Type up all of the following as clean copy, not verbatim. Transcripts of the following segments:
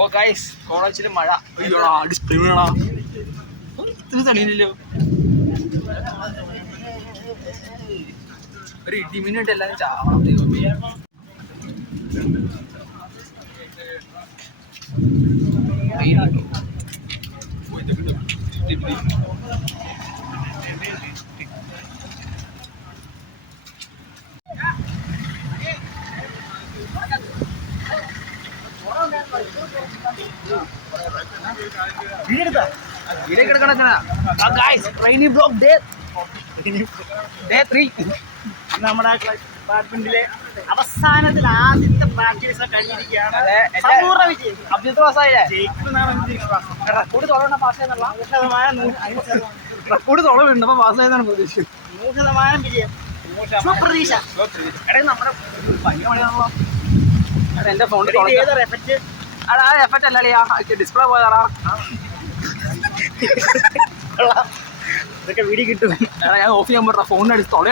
ഓ guys കോളേജിൽ മഴ. അയ്യോടാ ഡിസ്പ്ലേ വീണാ ഇത്ര തെളിയില്ലല്ലോ. ഒരു ഇടിമിന്നിട്ട് എല്ലാവരും ചാവണം. നമ്മുടെ ബാഡ്മിന്റണിലെ അവസാനത്തിൽ ആദ്യത്തെ പ്രാക്ടീസ് കഴിഞ്ഞിരിക്കുകയാണ്. സമ്പൂർണ്ണ വിജയം. അബ്ദുൽ പാസ്സായില്ലേ? റെക്കോർഡ് തുടങ്ങുന്ന പാസ്സായെന്നുള്ള 100% റെക്കോർഡ് തുടങ്ങുന്നുണ്ട്. പാസ്സായെന്നാണ് പ്രതീക്ഷിച്ചത്. 100% വിജയം. പ്രതീക്ഷ നമ്മുടെ ഭയങ്കര മണിയാണല്ലോ. എന്റെ ഫോണിൽ എഫക്റ്റ് ആ എഫക്റ്റ് അല്ലടിയാ, ഡിസ്പ്ലേ പോയതാടാ. ഇതൊക്കെ വീഡിയോ കിട്ടും. ഞാൻ ഓഫ് ചെയ്യാൻ പറ്റാ ഫോണിന് അടിച്ച് തൊള.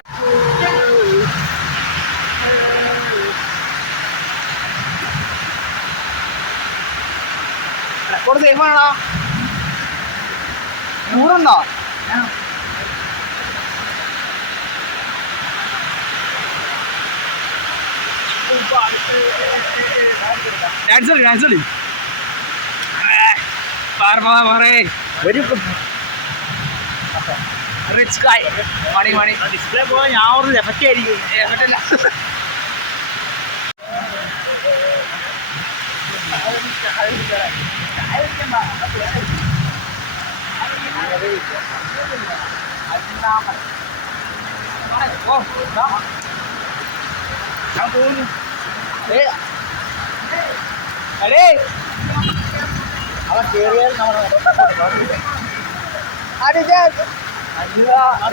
റെക്കോർഡ് സേഫ് ആണോ? 100 ഡാൻസ് കളി. വെരി റിച്ച് ഗായ്. മണി ഡിസ്പ്ലേ പോയാൽ ഞാൻ ഒരു എഫക്റ്റ് ആയിരിക്കും. എഫക്റ്റല്ല.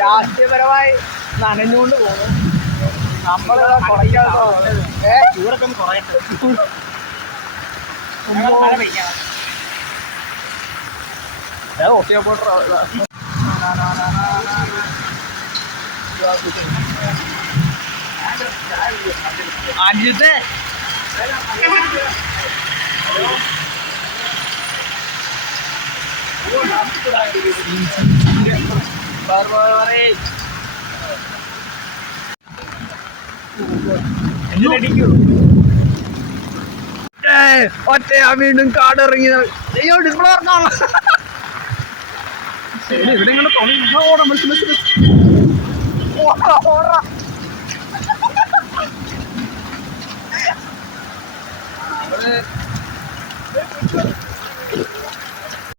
രാഷ്ട്രീയപരമായി നനഞ്ഞുകൊണ്ട് പോകും. നമ്മൾ ചൂടൊക്കെ ഒന്ന് കുറയട്ടെ. ആദ്യത്തെ ഒറ്റയാ വീണ്ടും കാട് ഇറങ്ങി. അയ്യോ ഡിസ്പ്ലേ ഇറങ്ങാണോ? ഇവിടെ ഇങ്ങനെ തോന്നി.